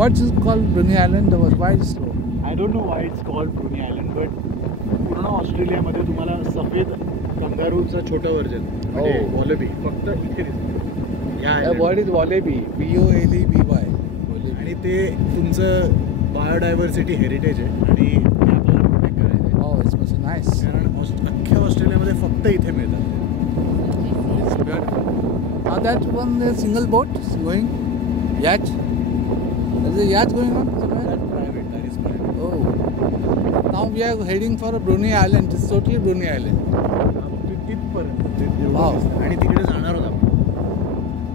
What is called Bruny Island? Why is so? I don't know why it's called Bruny Island, but पूर्ण ऑस्ट्रेलियामध्ये तुम्हाला सफेद कंगारूचं छोटं version म्हणजे वॉलबी फक्त इथे दिसतं. The word is wallaby. WALEBY. आणि ते तुमचं बायोडायव्हर्सिटी हेरिटेज आहे आणि ते आपल्याला प्रोटेक्ट करायचं आहे. Oh, it's so nice. कारण अख्ख्या ऑस्ट्रेलियामध्ये फक्त इथे मिळतात. It's beautiful. That one single boat is going, yacht. There's a yacht going on somewhere. That is private. Oh, now we are heading for a Bruny Island. It's totally Bruny Island. तिथपर्यंत Wow. आणि तिकडे जाणार आहोत आपण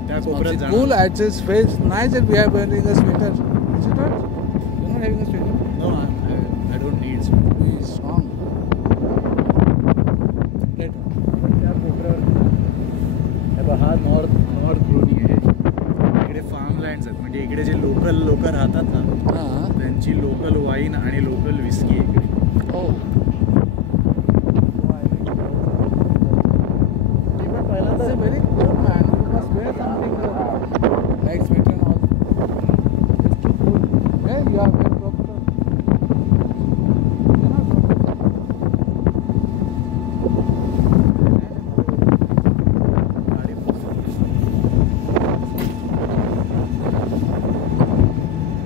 त्या कोपऱ्यात जाणार. Cool. It's very nice that we are wearing a sweater. Is it not? You're not having a sweater. No, I don't need. Be strong. Right. त्या कोपऱ्यावर हा नॉर्थ ब्रुनी आहे. इकडे फार्मलँड्स आहेत म्हणजे इकडे जे लोकल लोक राहतात ना त्यांची लोकल वाईन आणि लोकल विस्की आहे इकडे. Oh. It's a very cool man. You must wear something like sweater and all. It's too cool. Where you are?